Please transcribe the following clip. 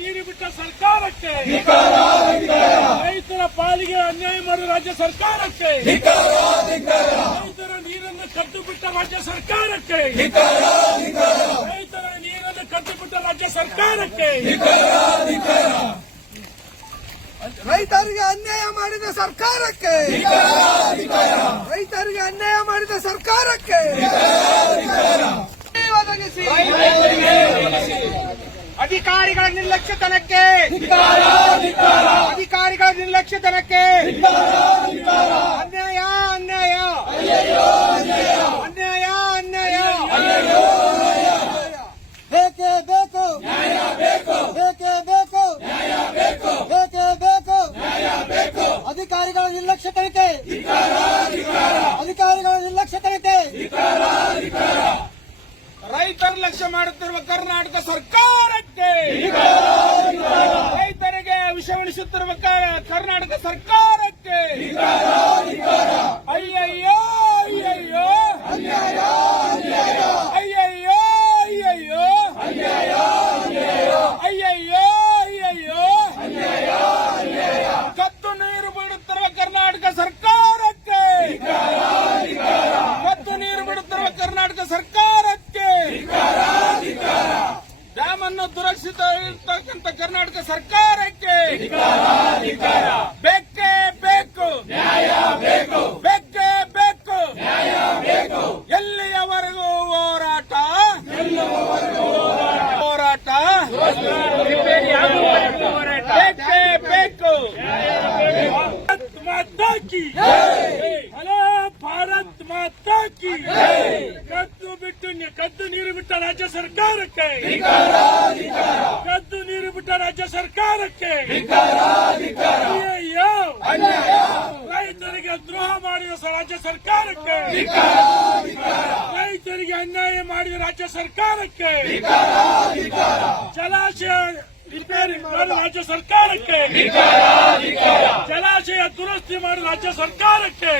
ನೀರು ಬಿಟ್ಟ ಸರ್ಕಾರಕ್ಕೆ. ರೈತರ ಪಾಲಿಗೆ ಅನ್ಯಾಯ ಮಾಡುವ ರಾಜ್ಯ ಸರ್ಕಾರಕ್ಕೆ. ರೈತರ ನೀರನ್ನು ಕದ್ದು ಬಿಟ್ಟ ರಾಜ್ಯ ಸರ್ಕಾರಕ್ಕೆ. ರೈತರ ನೀರನ್ನು ಕದ್ದು ಬಿಟ್ಟ ರಾಜ್ಯ ಸರ್ಕಾರಕ್ಕೆ. ರೈತರಿಗೆ ಅನ್ಯಾಯ ಮಾಡಿದ ಸರ್ಕಾರಕ್ಕೆ. ರೈತರಿಗೆ ಅನ್ಯಾಯ ಮಾಡಿದ ಸರ್ಕಾರಕ್ಕೆ. ಒದಗಿಸಿ ಅಧಿಕಾರಿಗಳ ನಿರ್ಲಕ್ಷ್ಯತನಕ್ಕೆ. ಅಧಿಕಾರಿಗಳ ನಿರ್ಲಕ್ಷ್ಯತನಕ್ಕೆ. ಅನ್ಯಾಯ ಅನ್ಯಾಯ. ಅನ್ಯಾಯ ಅನ್ಯಾಯ. ಬೇಕೇ ಬೇಕು. ಬೇಕೇ ಬೇಕು. ಬೇಕೇ ಬೇಕು. ಅಧಿಕಾರಿಗಳ ನಿರ್ಲಕ್ಷ್ಯ ತನಿಖೆ ಅಧಿಕಾರಿಗಳ ನಿರ್ಲಕ್ಷ್ಯ ತನಿಖೆ ರೈತರ ಲಕ್ಷ್ಯ ಮಾಡುತ್ತಿರುವ ಕರ್ನಾಟಕ ಸರ್ಕಾರಕ್ಕೆ ರೈತರಿಗೆ ವಿಷವಣಿಸುತ್ತಿರುವ ಕರ್ನಾಟಕ ಸರ್ಕಾರಕ್ಕೆ ಅಯ್ಯಯ್ಯೋ ಅಯ್ಯಯ್ಯೋ ಅಯ್ಯಯ್ಯೋ ಅಯ್ಯಯ್ಯೋ ಅಯ್ಯಯ್ಯೋ ಅಯ್ಯಯ್ಯೋ, ಕತ್ತು ನೀರು ಬಿಡುತ್ತಿರುವ ಕರ್ನಾಟಕ ಸರ್ಕಾರಕ್ಕೆ ಕತ್ತು ನೀರು ಬಿಡುತ್ತಿರುವ ಕರ್ನಾಟಕ ಸರ್ಕಾರಕ್ಕೆ ಇರ್ತಕ್ಕಂಥ ಕರ್ನಾಟಕ ಸರ್ಕಾರಕ್ಕೆ ಬೇಕೇ. ಬೇಕು. ಬೇಕೇ. ಬೇಕು. ಎಲ್ಲಿಯವರೆಗೂ ಹೋರಾಟ? ಹೋರಾಟ? ಬೇಕೇ. ಬೇಕು. ಭಾರತ್ ಮಾತಾ ಕಿ ಹಲೋ ಭಾರತ್ ಮಾತಾ ಕಿ ಕದ್ದು ಬಿಟ್ಟು ನಿ- ಕದ್ದು ನೀರು ಬಿಟ್ಟ ರಾಜ್ಯ ಸರ್ಕಾರಕ್ಕೆ ಕದ್ದು ನೀರು ಬಿಟ್ಟ ರಾಜ್ಯ ಸರ್ಕಾರಕ್ಕೆ ಅಯ್ಯಯ್ಯೋ ರೈತರಿಗೆ ದ್ರೋಹ ಮಾಡಿದ ಸ- ರಾಜ್ಯ ಸರ್ಕಾರಕ್ಕೆ ರೈತರಿಗೆ ಅನ್ಯಾಯ ಮಾಡಿದ ರಾಜ್ಯ ಸರ್ಕಾರಕ್ಕೆ ಜಲಾಶಯ ರಿಪೇರಿ ಮಾಡಿದ ರಾಜ್ಯ ಸರ್ಕಾರಕ್ಕೆ ಜಲಾಶಯ ದುರಸ್ತಿ ಮಾಡಿದ ರಾಜ್ಯ ಸರ್ಕಾರಕ್ಕೆ